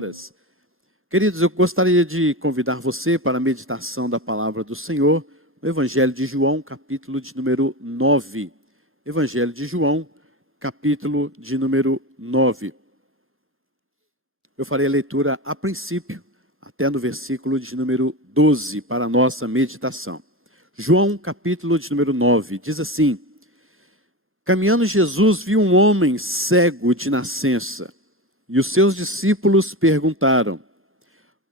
horas. Queridos, eu gostaria de convidar você para a meditação da palavra do Senhor, no Evangelho de João, capítulo de número 9. Evangelho de João, capítulo de número 9. Eu farei a leitura a princípio, até no versículo de número 12, para a nossa meditação. João, capítulo de número 9, diz assim: Caminhando Jesus viu um homem cego de nascença, e os seus discípulos perguntaram: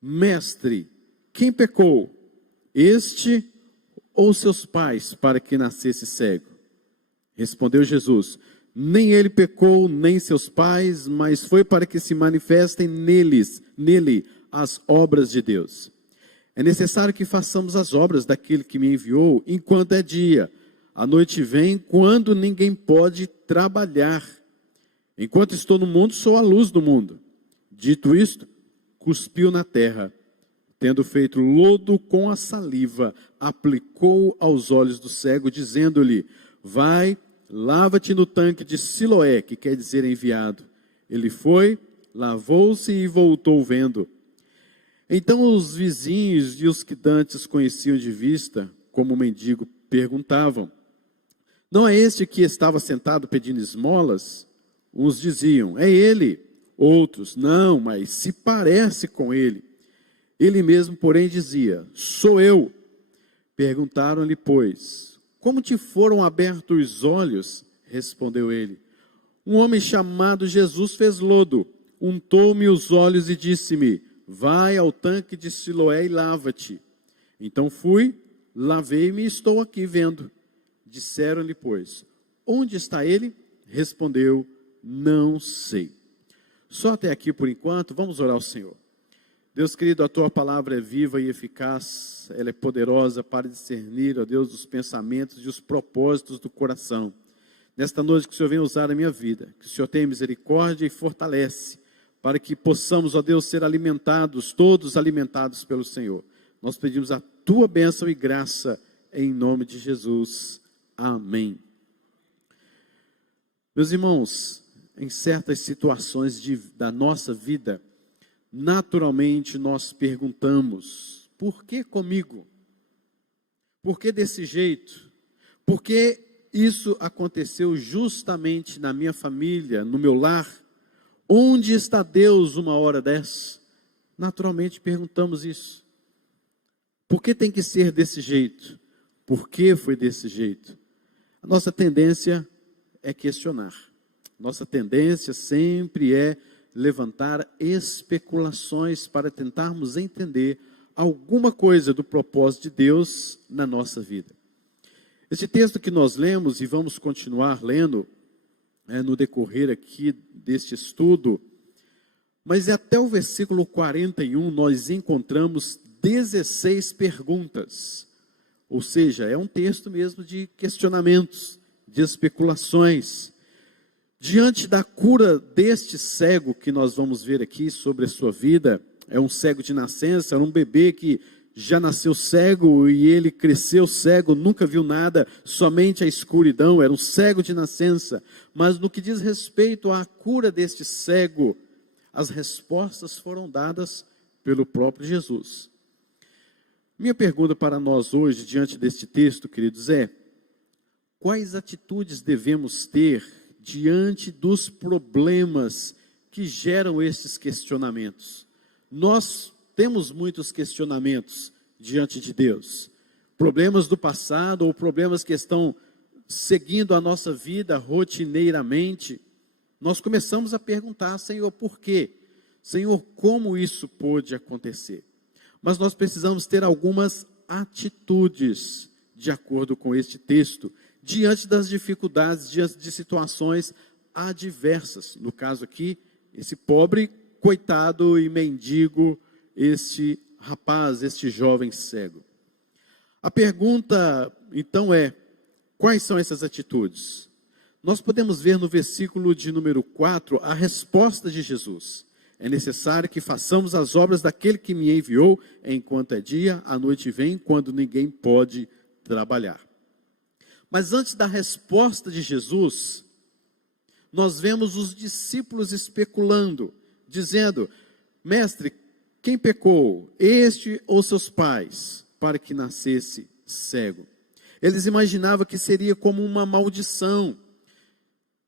Mestre, quem pecou, este ou seus pais, para que nascesse cego? Respondeu Jesus: Nem ele pecou, nem seus pais, mas foi para que se manifestem nele as obras de Deus. É necessário que façamos as obras daquele que me enviou enquanto é dia. A noite vem quando ninguém pode trabalhar. Enquanto estou no mundo, sou a luz do mundo. Dito isto, cuspiu na terra. Tendo feito lodo com a saliva, aplicou aos olhos do cego, dizendo-lhe: Vai, lava-te no tanque de Siloé, que quer dizer enviado. Ele foi, lavou-se e voltou vendo. Então os vizinhos e os que dantes conheciam de vista, como mendigo, perguntavam: Não é este que estava sentado pedindo esmolas? Uns diziam: É ele. Outros: Não, mas se parece com ele. Ele mesmo, porém, dizia: Sou eu. Perguntaram-lhe, pois: Como te foram abertos os olhos? Respondeu ele: Um homem chamado Jesus fez lodo, untou-me os olhos e disse-me: Vai ao tanque de Siloé e lava-te. Então fui, lavei-me e estou aqui vendo. Disseram-lhe, pois: Onde está ele? Respondeu: Não sei. Só até aqui por enquanto. Vamos orar ao Senhor. Deus querido, a Tua palavra é viva e eficaz, ela é poderosa para discernir, ó Deus, os pensamentos e os propósitos do coração. Nesta noite que o Senhor venha usar a minha vida, que o Senhor tenha misericórdia e fortalece, para que possamos, ó Deus, ser alimentados, todos alimentados pelo Senhor. Nós pedimos a Tua bênção e graça, em nome de Jesus. Amém. Meus irmãos, em certas situações da nossa vida, naturalmente nós perguntamos: por que comigo? Por que desse jeito? Por que isso aconteceu justamente na minha família, no meu lar? Onde está Deus uma hora dessa? Naturalmente perguntamos isso. Por que tem que ser desse jeito? Por que foi desse jeito? A nossa tendência é questionar. Nossa tendência sempre é levantar especulações para tentarmos entender alguma coisa do propósito de Deus na nossa vida. Esse texto que nós lemos e vamos continuar lendo no decorrer aqui deste estudo, mas até o versículo 41 nós encontramos 16 perguntas, ou seja, é um texto mesmo de questionamentos, de especulações. Diante da cura deste cego que nós vamos ver aqui sobre a sua vida, é um cego de nascença, era um bebê que já nasceu cego e ele cresceu cego, nunca viu nada, somente a escuridão, era um cego de nascença. Mas no que diz respeito à cura deste cego, as respostas foram dadas pelo próprio Jesus. Minha pergunta para nós hoje, diante deste texto, queridos, é: quais atitudes devemos ter diante dos problemas que geram esses questionamentos? Nós temos muitos questionamentos diante de Deus. Problemas do passado ou problemas que estão seguindo a nossa vida rotineiramente. Nós começamos a perguntar: Senhor, por quê? Senhor, como isso pôde acontecer? Mas nós precisamos ter algumas atitudes de acordo com este texto, diante das dificuldades, diante de situações adversas. No caso aqui, esse pobre, coitado e mendigo, este rapaz, este jovem cego. A pergunta, então, é: quais são essas atitudes? Nós podemos ver no versículo de número 4 a resposta de Jesus. É necessário que façamos as obras daquele que me enviou, enquanto é dia, a noite vem, quando ninguém pode trabalhar. Mas antes da resposta de Jesus, nós vemos os discípulos especulando, dizendo: mestre, quem pecou, este ou seus pais, para que nascesse cego? Eles imaginavam que seria como uma maldição,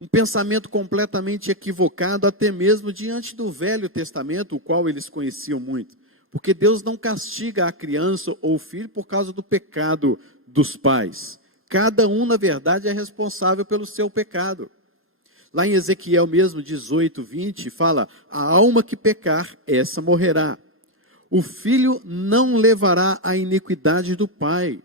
um pensamento completamente equivocado, até mesmo diante do Velho Testamento, o qual eles conheciam muito. Porque Deus não castiga a criança ou o filho por causa do pecado dos pais. Cada um, na verdade, é responsável pelo seu pecado. Lá em Ezequiel mesmo, 18, 20, fala: a alma que pecar, essa morrerá. O filho não levará a iniquidade do pai,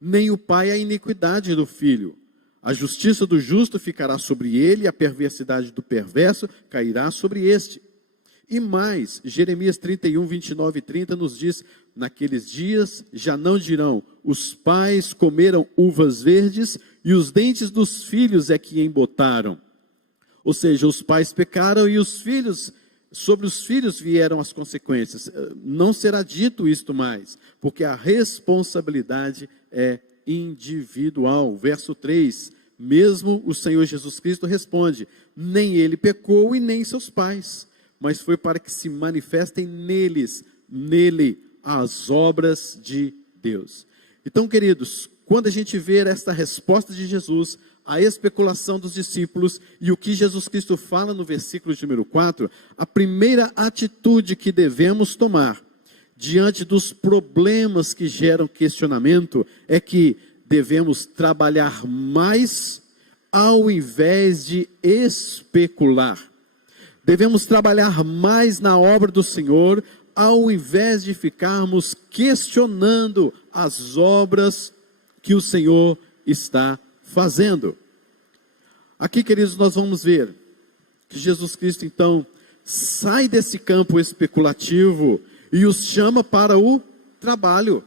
nem o pai a iniquidade do filho. A justiça do justo ficará sobre ele, e a perversidade do perverso cairá sobre este. E mais, Jeremias 31, 29 e 30 nos diz: naqueles dias já não dirão, os pais comeram uvas verdes, e os dentes dos filhos é que embotaram. Ou seja, os pais pecaram e os filhos, sobre os filhos vieram as consequências. Não será dito isto mais, porque a responsabilidade é individual. Verso 3, mesmo o Senhor Jesus Cristo responde: nem ele pecou e nem seus pais, mas foi para que se manifestem nele, as obras de Deus. Então, queridos, quando a gente vê esta resposta de Jesus, a especulação dos discípulos e o que Jesus Cristo fala no versículo de número 4, a primeira atitude que devemos tomar diante dos problemas que geram questionamento é que devemos trabalhar mais ao invés de especular. Devemos trabalhar mais na obra do Senhor ao invés de ficarmos questionando as obras que o Senhor está fazendo. Aqui, queridos, nós vamos ver que Jesus Cristo, então, sai desse campo especulativo e os chama para o trabalho.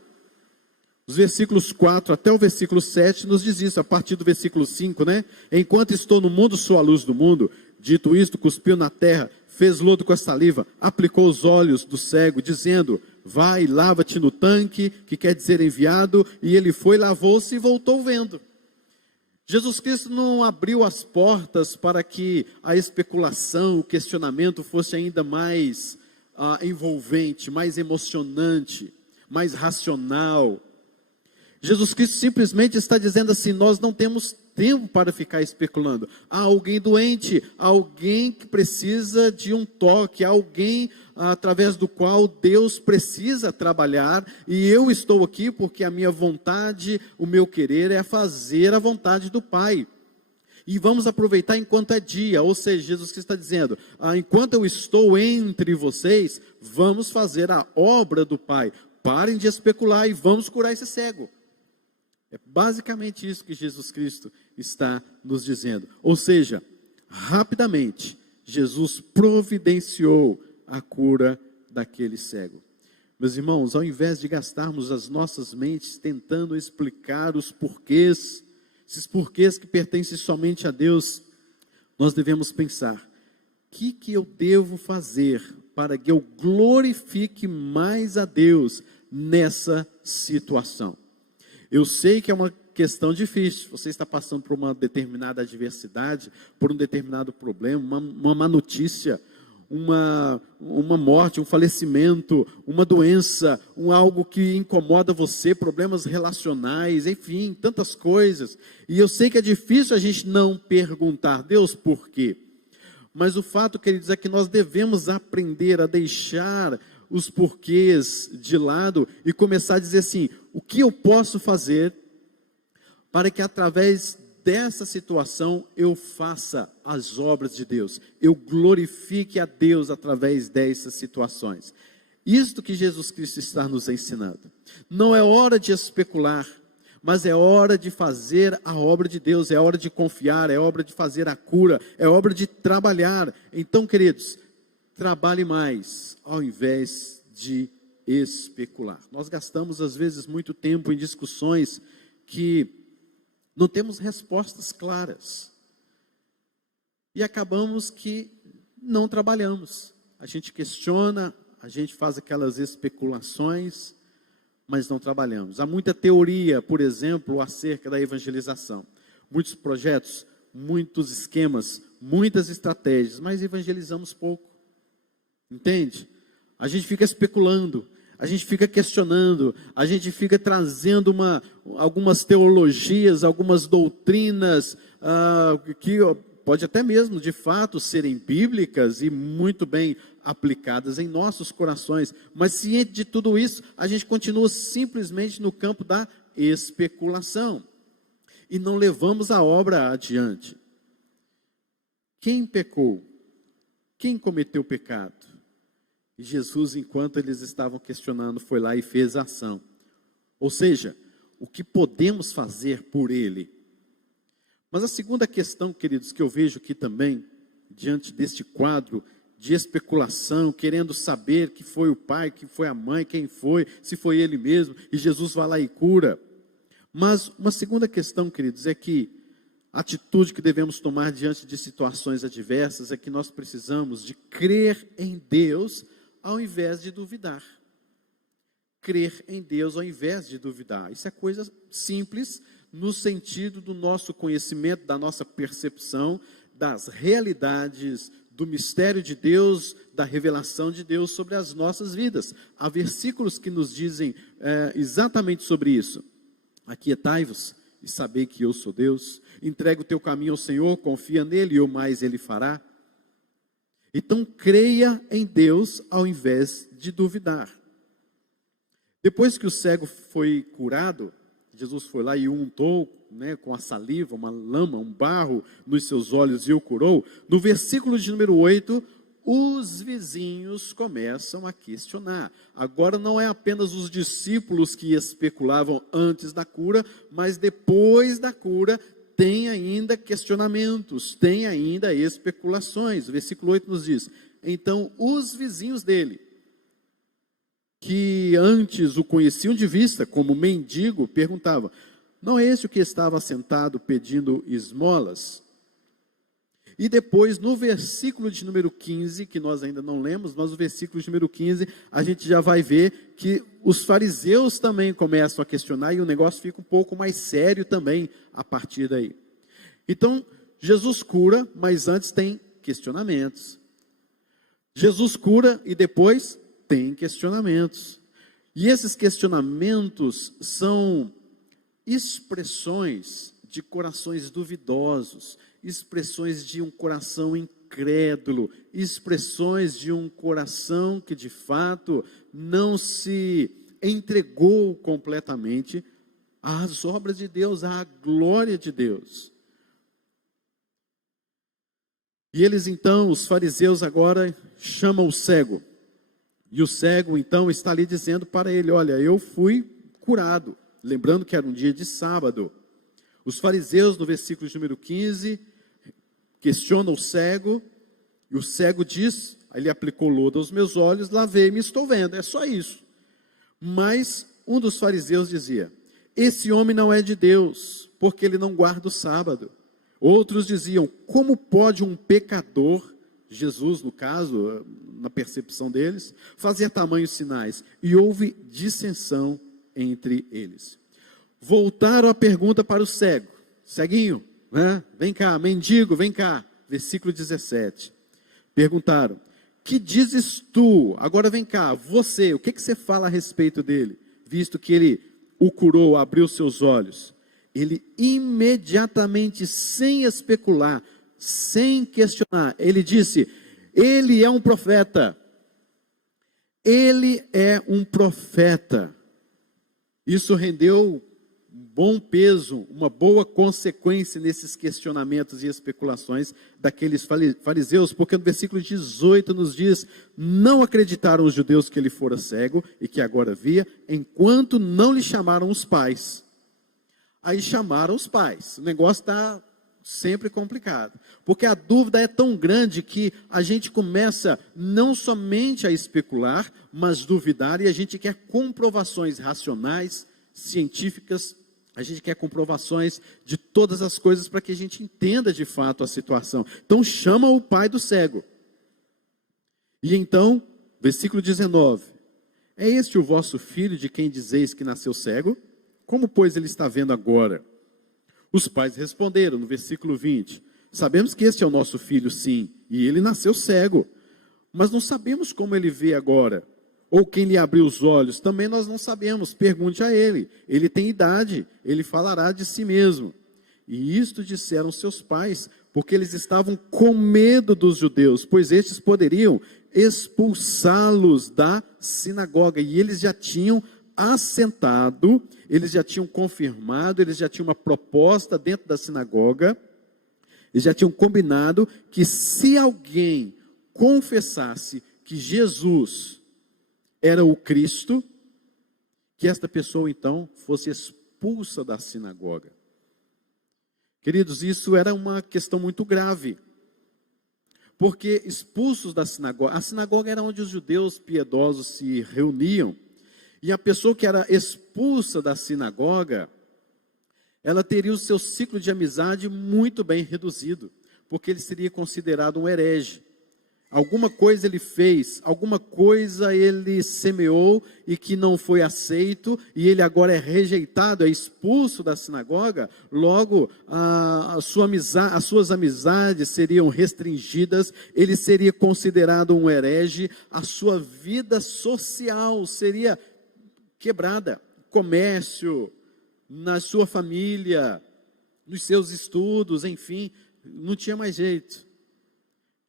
Os versículos 4 até o versículo 7 nos diz isso, a partir do versículo 5, né? Enquanto estou no mundo, sou a luz do mundo. Dito isto, cuspiu na terra, fez lodo com a saliva, aplicou os olhos do cego, dizendo: vai, lava-te no tanque, que quer dizer enviado, e ele foi, lavou-se e voltou vendo. Jesus Cristo não abriu as portas para que a especulação, o questionamento fosse ainda mais envolvente, mais emocionante, mais racional. Jesus Cristo simplesmente está dizendo assim: nós não temos tempo para ficar especulando. Há alguém doente, alguém que precisa de um toque, alguém através do qual Deus precisa trabalhar, e eu estou aqui porque a minha vontade, o meu querer é fazer a vontade do Pai. E vamos aproveitar enquanto é dia, ou seja, Jesus Cristo está dizendo: enquanto eu estou entre vocês, vamos fazer a obra do Pai. Parem de especular e vamos curar esse cego. É basicamente isso que Jesus Cristo está nos dizendo. Ou seja, rapidamente, Jesus providenciou a cura daquele cego. Meus irmãos, ao invés de gastarmos as nossas mentes tentando explicar os porquês, esses porquês que pertencem somente a Deus, nós devemos pensar: o que eu devo fazer para que eu glorifique mais a Deus nessa situação? Eu sei que é uma questão difícil, você está passando por uma determinada adversidade, por um determinado problema, uma má notícia, uma morte, um falecimento, uma doença, algo que incomoda você, problemas relacionais, enfim, tantas coisas. E eu sei que é difícil a gente não perguntar: Deus, por quê? Mas o fato, queridos, é que nós devemos aprender a deixar os porquês de lado e começar a dizer assim: o que eu posso fazer para que através dessa situação eu faça as obras de Deus, eu glorifique a Deus através dessas situações. Isto que Jesus Cristo está nos ensinando. Não é hora de especular, mas é hora de fazer a obra de Deus, é hora de confiar, é hora de fazer a cura, é hora de trabalhar. Então, queridos, trabalhe mais ao invés de especular. Nós gastamos às vezes muito tempo em discussões que não temos respostas claras e acabamos que não trabalhamos. A gente questiona, a gente faz aquelas especulações, mas não trabalhamos. Há muita teoria, por exemplo, acerca da evangelização, muitos projetos, muitos esquemas, muitas estratégias, mas evangelizamos pouco. Entende? A gente fica especulando, a gente fica questionando, a gente fica trazendo algumas teologias, algumas doutrinas que pode até mesmo, de fato, serem bíblicas e muito bem aplicadas em nossos corações, mas ciente de tudo isso, a gente continua simplesmente no campo da especulação e não levamos a obra adiante. Quem pecou? Quem cometeu pecado? E Jesus, enquanto eles estavam questionando, foi lá e fez a ação. Ou seja, o que podemos fazer por ele? Mas a segunda questão, queridos, que eu vejo aqui também, diante deste quadro de especulação, querendo saber que foi o pai, que foi a mãe, quem foi, se foi ele mesmo, e Jesus vai lá e cura. Mas uma segunda questão, queridos, é que a atitude que devemos tomar diante de situações adversas é que nós precisamos de crer em Deus ao invés de duvidar. Crer em Deus ao invés de duvidar. Isso é coisa simples no sentido do nosso conhecimento, da nossa percepção, das realidades, do mistério de Deus, da revelação de Deus sobre as nossas vidas. Há versículos que nos dizem exatamente sobre isso. Aquietai-vos e sabei que eu sou Deus. Entrega o teu caminho ao Senhor, confia nele e o mais ele fará. Então creia em Deus ao invés de duvidar. Depois que o cego foi curado, Jesus foi lá e o untou, com a saliva, uma lama, um barro nos seus olhos e o curou. No versículo de número 8, os vizinhos começam a questionar. Agora não é apenas os discípulos que especulavam antes da cura, mas depois da cura tem ainda questionamentos, tem ainda especulações. O versículo 8 nos diz: então os vizinhos dele, que antes o conheciam de vista como mendigo, perguntavam: não é esse o que estava sentado pedindo esmolas? E depois, no versículo de número 15, que nós ainda não lemos, mas no versículo de número 15, a gente já vai ver que os fariseus também começam a questionar e o negócio fica um pouco mais sério também a partir daí. Então, Jesus cura, mas antes tem questionamentos. Jesus cura e depois tem questionamentos. E esses questionamentos são expressões de corações duvidosos, expressões de um coração incrédulo, expressões de um coração que de fato não se entregou completamente às obras de Deus, à glória de Deus. E eles então, os fariseus agora chamam o cego, e o cego então está ali dizendo para ele: olha, eu fui curado, lembrando que era um dia de sábado. Os fariseus, no versículo de número 15, questionam o cego, e o cego diz: ele aplicou lodo aos meus olhos, lavei-me e estou vendo, é só isso. Mas um dos fariseus dizia: esse homem não é de Deus, porque ele não guarda o sábado. Outros diziam: como pode um pecador, Jesus no caso, na percepção deles, fazer tamanhos sinais? E houve dissensão entre eles. Voltaram a pergunta para o cego: ceguinho, vem cá, mendigo, vem cá. Versículo 17. Perguntaram: que dizes tu? Agora vem cá, você, o que você fala a respeito dele? Visto que ele o curou, abriu seus olhos. Ele imediatamente, sem especular, sem questionar, ele disse: ele é um profeta. Ele é um profeta. Isso rendeu um bom peso, uma boa consequência nesses questionamentos e especulações daqueles fariseus, porque no versículo 18 nos diz: não acreditaram os judeus que ele fora cego e que agora via, enquanto não lhe chamaram os pais. Aí chamaram os pais. O negócio está sempre complicado, porque a dúvida é tão grande que a gente começa não somente a especular, mas duvidar, e a gente quer comprovações racionais, científicas, a gente quer comprovações de todas as coisas para que a gente entenda de fato a situação. Então chama o pai do cego. E então, versículo 19: é este o vosso filho de quem dizeis que nasceu cego? Como, pois, ele está vendo agora? Os pais responderam, no versículo 20, sabemos que este é o nosso filho, sim, e ele nasceu cego. mas não sabemos como ele vê agora, ou quem lhe abriu os olhos, também nós não sabemos, pergunte a ele. Ele tem idade, ele falará de si mesmo. E isto disseram seus pais, porque eles estavam com medo dos judeus, pois estes poderiam expulsá-los da sinagoga, e eles já tinham assentado, eles já tinham confirmado, eles já tinham uma proposta dentro da sinagoga, eles já tinham combinado que se alguém confessasse que Jesus era o Cristo, que esta pessoa então fosse expulsa da sinagoga. Queridos, isso era uma questão muito grave, porque expulsos da sinagoga, a sinagoga era onde os judeus piedosos se reuniam, e a pessoa que era expulsa da sinagoga, ela teria o seu ciclo de amizade muito bem reduzido, porque ele seria considerado um herege. Alguma coisa ele fez, alguma coisa ele semeou e que não foi aceito, e ele agora é rejeitado, é expulso da sinagoga, logo as suas amizades seriam restringidas, ele seria considerado um herege, a sua vida social seria quebrada, comércio, na sua família, nos seus estudos, enfim, não tinha mais jeito.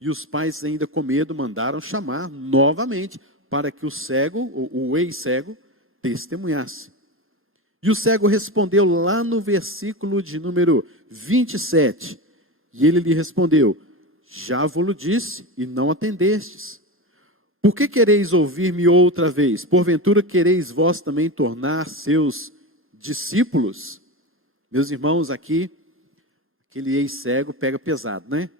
E os pais, ainda com medo, mandaram chamar novamente para que o cego, o ex-cego, testemunhasse. E o cego respondeu lá no versículo de número 27. E ele lhe respondeu: já vos-lo disse e não atendestes. Por que quereis ouvir-me outra vez? Porventura quereis vós também tornar seus discípulos? Meus irmãos, aqui, aquele ex-cego pega pesado, né?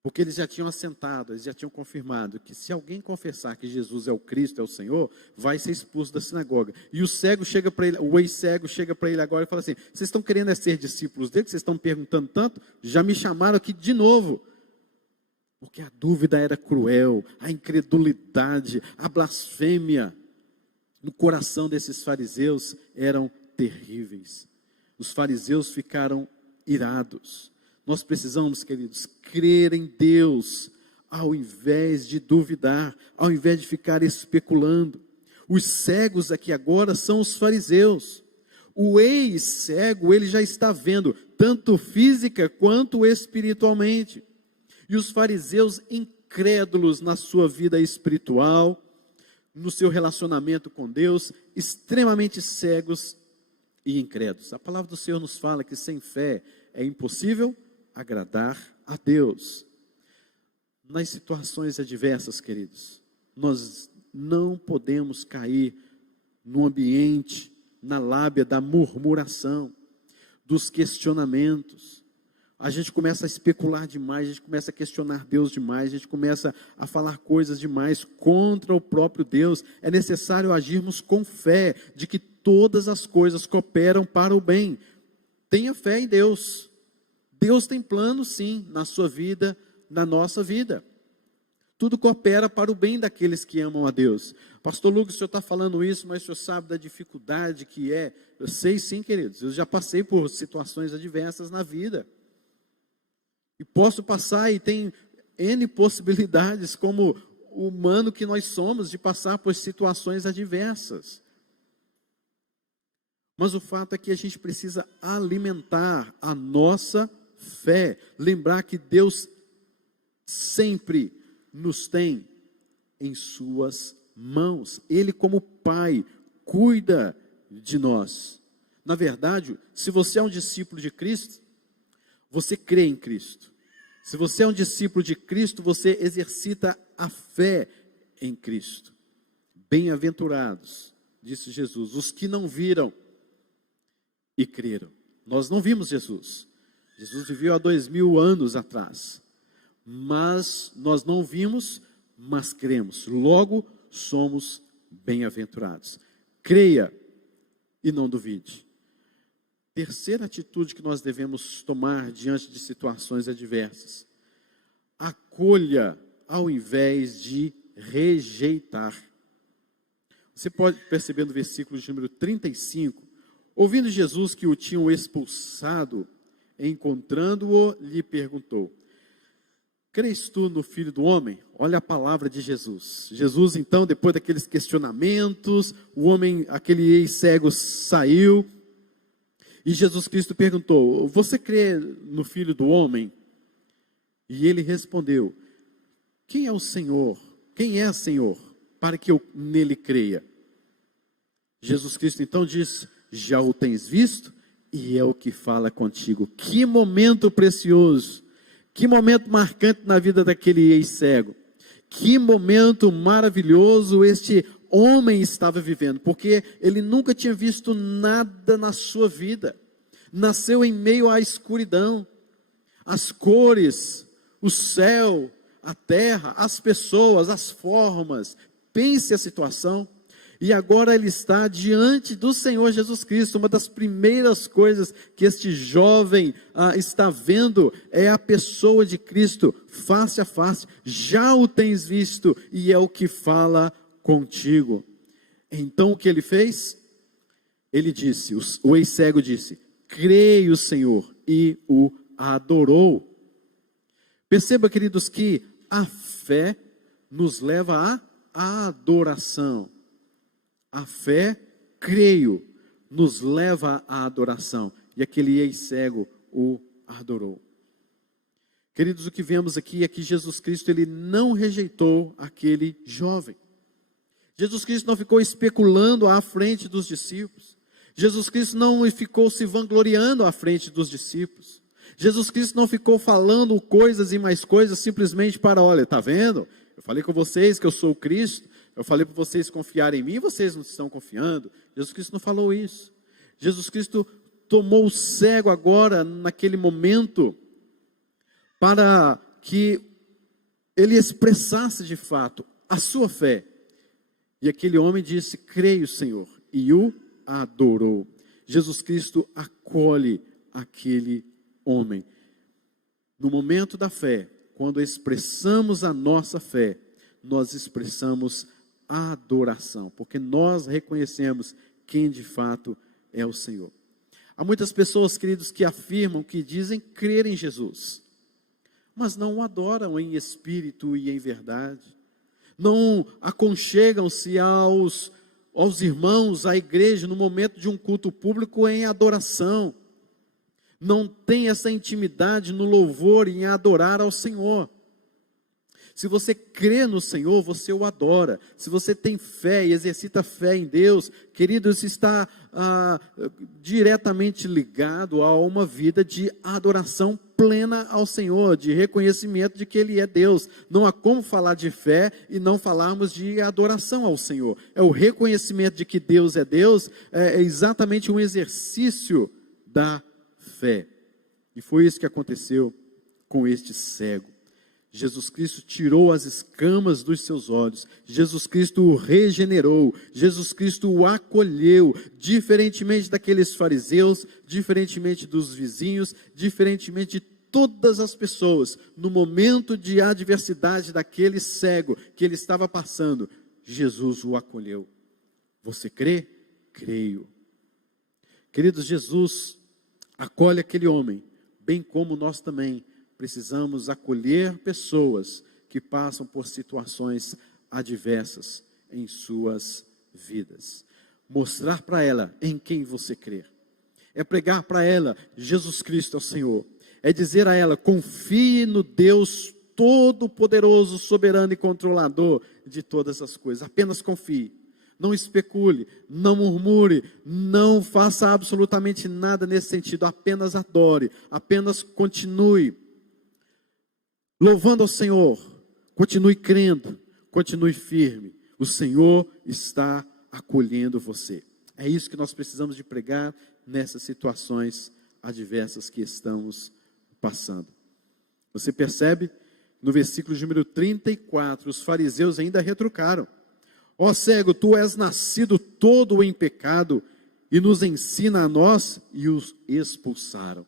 Porque eles já tinham assentado, eles já tinham confirmado que se alguém confessar que Jesus é o Cristo, é o Senhor, vai ser expulso da sinagoga. E o cego chega para ele, o ex-cego chega para ele agora e fala assim: vocês estão querendo ser discípulos dele? Vocês estão perguntando tanto? Já me chamaram aqui de novo. Porque a dúvida era cruel, a incredulidade, a blasfêmia no coração desses fariseus eram terríveis. Os fariseus ficaram irados. Nós precisamos, queridos, crer em Deus, ao invés de duvidar, ao invés de ficar especulando. Os cegos aqui agora são os fariseus. O ex-cego, ele já está vendo, tanto física quanto espiritualmente. E os fariseus incrédulos na sua vida espiritual, no seu relacionamento com Deus, extremamente cegos e incrédulos. A palavra do Senhor nos fala que sem fé é impossível agradar a Deus. Nas situações adversas, queridos, nós não podemos cair no ambiente, na lábia da murmuração, dos questionamentos. A gente começa a especular demais, a gente começa a questionar Deus demais, a gente começa a falar coisas demais contra o próprio Deus. É necessário agirmos com fé, de que todas as coisas cooperam para o bem. Tenha fé em Deus. Deus tem plano, sim, na sua vida, na nossa vida. Tudo coopera para o bem daqueles que amam a Deus. Pastor Lucas, o senhor está falando isso, mas o senhor sabe da dificuldade que é. Eu sei sim, queridos, eu já passei por situações adversas na vida. E posso passar, e tem N possibilidades, como humano que nós somos, de passar por situações adversas. Mas o fato é que a gente precisa alimentar a nossa fé, lembrar que Deus sempre nos tem em suas mãos. Ele, como Pai, cuida de nós. Na verdade, se você é um discípulo de Cristo, você crê em Cristo. Se você é um discípulo de Cristo, você exercita a fé em Cristo. Bem-aventurados, disse Jesus, os que não viram e creram. Nós não vimos Jesus. Jesus viveu há 2000 anos atrás. Mas nós não vimos, mas cremos. Logo, somos bem-aventurados. Creia e não duvide. Terceira atitude que nós devemos tomar diante de situações adversas: acolha ao invés de rejeitar. Você pode perceber no versículo de número 35, ouvindo Jesus que o tinham expulsado, encontrando-o, lhe perguntou: crês tu no Filho do Homem? Olha a palavra de Jesus. Jesus, então, depois daqueles questionamentos, o homem, aquele ex-cego saiu, e Jesus Cristo perguntou, você crê no Filho do Homem? E ele respondeu, quem é o Senhor? Quem é o Senhor? Para que eu nele creia. Jesus Cristo então diz, já o tens visto? E é o que fala contigo. Que momento precioso. Que momento marcante na vida daquele ex-cego. Que momento maravilhoso este homem estava vivendo. Porque ele nunca tinha visto nada na sua vida. Nasceu em meio à escuridão. As cores, o céu, a terra, as pessoas, as formas. Pense a situação. E agora ele está diante do Senhor Jesus Cristo. Uma das primeiras coisas que este jovem está vendo é a pessoa de Cristo, face a face. Já o tens visto e é o que fala contigo. Então o que ele fez? Ele disse, o ex-cego disse, creio, Senhor, e o adorou. Perceba, queridos, que a fé nos leva à adoração. A fé, creio, nos leva à adoração. E aquele ex-cego o adorou. Queridos, o que vemos aqui é que Jesus Cristo, ele não rejeitou aquele jovem. Jesus Cristo não ficou especulando à frente dos discípulos. Jesus Cristo não ficou se vangloriando à frente dos discípulos. Jesus Cristo não ficou falando coisas e mais coisas simplesmente para, olha, está vendo? Eu falei com vocês que eu sou o Cristo. Eu falei para vocês confiarem em mim, vocês não estão confiando. Jesus Cristo não falou isso. Jesus Cristo tomou o cego agora, naquele momento, para que ele expressasse de fato a sua fé. E aquele homem disse, creio, Senhor, e o adorou. Jesus Cristo acolhe aquele homem. No momento da fé, quando expressamos a nossa fé, nós expressamos a adoração, porque nós reconhecemos quem de fato é o Senhor. Há muitas pessoas, queridos, que afirmam, que dizem crer em Jesus, mas não o adoram em espírito e em verdade, não aconchegam-se aos irmãos, à igreja, no momento de um culto público em adoração, não tem essa intimidade no louvor e em adorar ao Senhor. Se você crê no Senhor, você o adora. Se você tem fé e exercita fé em Deus, querido, isso está diretamente ligado a uma vida de adoração plena ao Senhor, de reconhecimento de que Ele é Deus. Não há como falar de fé e não falarmos de adoração ao Senhor. É o reconhecimento de que Deus, é exatamente um exercício da fé. E foi isso que aconteceu com este cego. Jesus Cristo tirou as escamas dos seus olhos, Jesus Cristo o regenerou, Jesus Cristo o acolheu, diferentemente daqueles fariseus, diferentemente dos vizinhos, diferentemente de todas as pessoas, no momento de adversidade daquele cego que ele estava passando, Jesus o acolheu. Você crê? Creio. Queridos, Jesus acolhe aquele homem, bem como nós também precisamos acolher pessoas que passam por situações adversas em suas vidas. Mostrar para ela em quem você crê. É pregar para ela, Jesus Cristo é o Senhor. É dizer a ela, confie no Deus Todo-Poderoso, Soberano e Controlador de todas as coisas. Apenas confie. Não especule, não murmure, não faça absolutamente nada nesse sentido. Apenas adore, apenas continue louvando ao Senhor, continue crendo, continue firme. O Senhor está acolhendo você. É isso que nós precisamos de pregar nessas situações adversas que estamos passando. Você percebe? No versículo de número 34, os fariseus ainda retrucaram. Ó cego, tu és nascido todo em pecado e nos ensina a nós, e os expulsaram.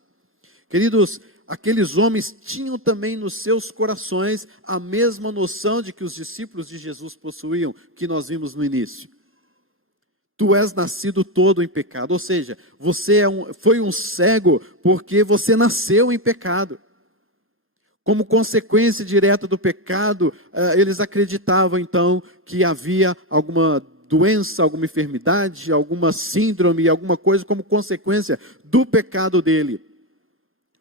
Queridos, aqueles homens tinham também nos seus corações a mesma noção de que os discípulos de Jesus possuíam, que nós vimos no início. Tu és nascido todo em pecado, ou seja, você foi um cego porque você nasceu em pecado. Como consequência direta do pecado, eles acreditavam então que havia alguma doença, alguma enfermidade, alguma síndrome, alguma coisa como consequência do pecado dele.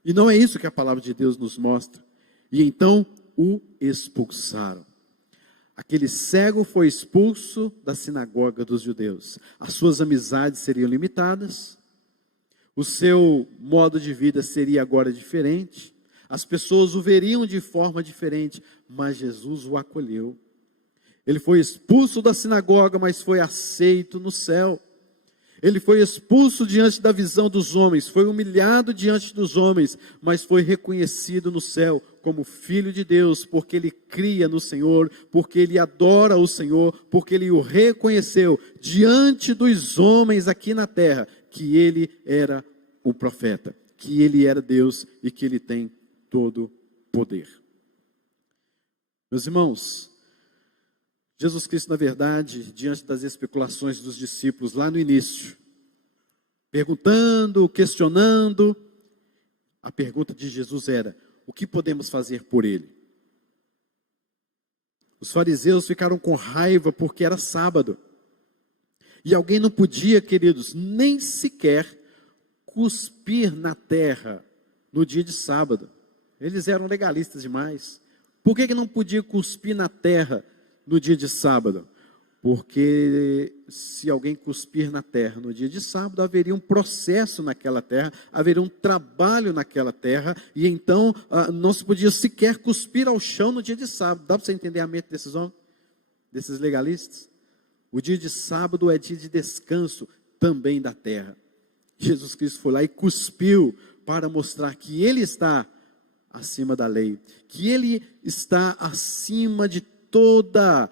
E não é isso que a palavra de Deus nos mostra. E então o expulsaram. Aquele cego foi expulso da sinagoga dos judeus. As suas amizades seriam limitadas. O seu modo de vida seria agora diferente. As pessoas o veriam de forma diferente. Mas Jesus o acolheu. Ele foi expulso da sinagoga, mas foi aceito no céu. Ele foi expulso diante da visão dos homens, foi humilhado diante dos homens, mas foi reconhecido no céu como filho de Deus, porque ele cria no Senhor, porque ele adora o Senhor, porque ele o reconheceu diante dos homens aqui na terra, que ele era o profeta, que ele era Deus e que ele tem todo poder. Meus irmãos, Jesus Cristo, na verdade, diante das especulações dos discípulos lá no início, perguntando, questionando, a pergunta de Jesus era: o que podemos fazer por ele? Os fariseus ficaram com raiva porque era sábado. E alguém não podia, queridos, nem sequer cuspir na terra no dia de sábado. Eles eram legalistas demais. Por que não podia cuspir na terra no dia de sábado? Porque se alguém cuspir na terra no dia de sábado, haveria um processo naquela terra, haveria um trabalho naquela terra, e então não se podia sequer cuspir ao chão no dia de sábado. Dá para você entender a mente desses homens, desses legalistas? O dia de sábado é dia de descanso também da terra. Jesus Cristo foi lá e cuspiu para mostrar que ele está acima da lei, que ele está acima de toda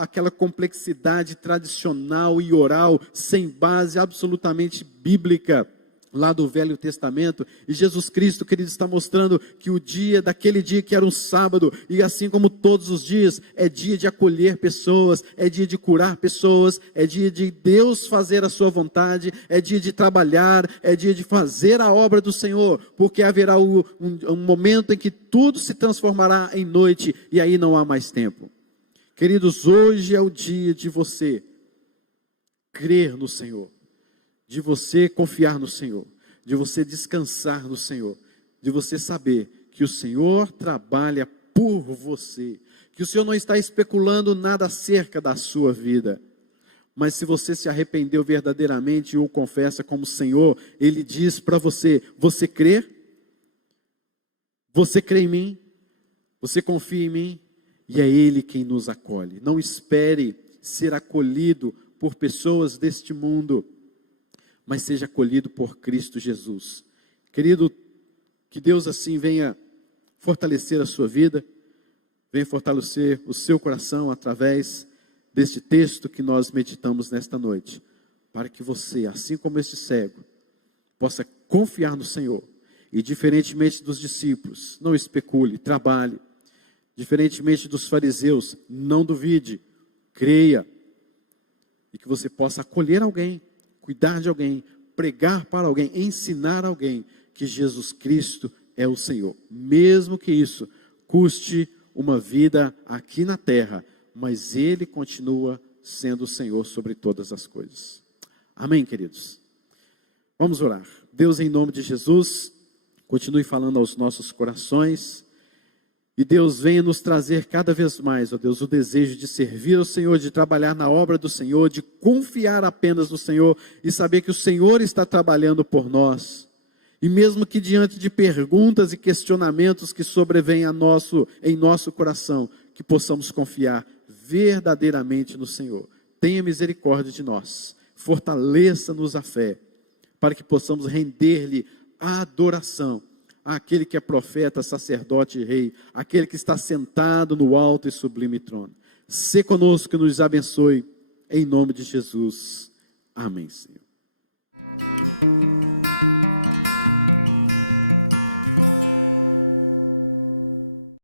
aquela complexidade tradicional e oral, sem base absolutamente bíblica, lá do Velho Testamento. E Jesus Cristo, querido, está mostrando que o dia, daquele dia que era um sábado, e assim como todos os dias, é dia de acolher pessoas, é dia de curar pessoas, é dia de Deus fazer a sua vontade, é dia de trabalhar, é dia de fazer a obra do Senhor, porque haverá um momento em que tudo se transformará em noite, e aí não há mais tempo. Queridos, hoje é o dia de você crer no Senhor, de você confiar no Senhor, de você descansar no Senhor, de você saber que o Senhor trabalha por você, que o Senhor não está especulando nada acerca da sua vida, mas se você se arrependeu verdadeiramente e o confessa como Senhor, Ele diz para você: você crê? Você crê em mim? Você confia em mim? E é Ele quem nos acolhe. Não espere ser acolhido por pessoas deste mundo, mas seja acolhido por Cristo Jesus. Querido, que Deus assim venha fortalecer a sua vida, venha fortalecer o seu coração através deste texto que nós meditamos nesta noite, para que você, assim como este cego, possa confiar no Senhor e, diferentemente dos discípulos, não especule, trabalhe. Diferentemente dos fariseus, não duvide, creia, e que você possa acolher alguém, cuidar de alguém, pregar para alguém, ensinar alguém que Jesus Cristo é o Senhor. Mesmo que isso custe uma vida aqui na terra, mas Ele continua sendo o Senhor sobre todas as coisas. Amém, queridos? Vamos orar. Deus, em nome de Jesus, continue falando aos nossos corações. E Deus venha nos trazer cada vez mais, ó Deus, o desejo de servir ao Senhor, de trabalhar na obra do Senhor, de confiar apenas no Senhor e saber que o Senhor está trabalhando por nós. E mesmo que diante de perguntas e questionamentos que sobrevêm em nosso coração, que possamos confiar verdadeiramente no Senhor. Tenha misericórdia de nós, fortaleça-nos a fé, para que possamos render-lhe a adoração, aquele que é profeta, sacerdote e rei, aquele que está sentado no alto e sublime trono. Sê conosco, que nos abençoe, em nome de Jesus. Amém, Senhor.